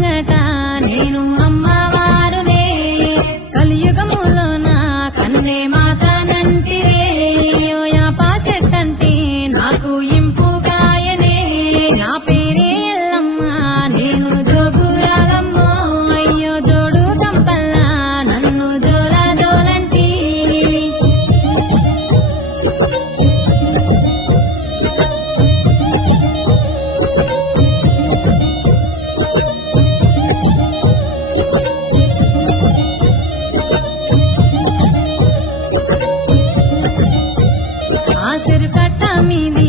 ముంగట నేను అమ్మవారునే కలియుగములోన కన్నే మాతనంటిరే యాప చెట్టంటే నాకు ఇంపుగాయనే నా పేరే ఎల్లమ్మ నేను జోగురాలమ్మో అయ్యో జోడు గంపల్లా నన్ను జోలా జోలంటి ఆసిరు కట్ట మీది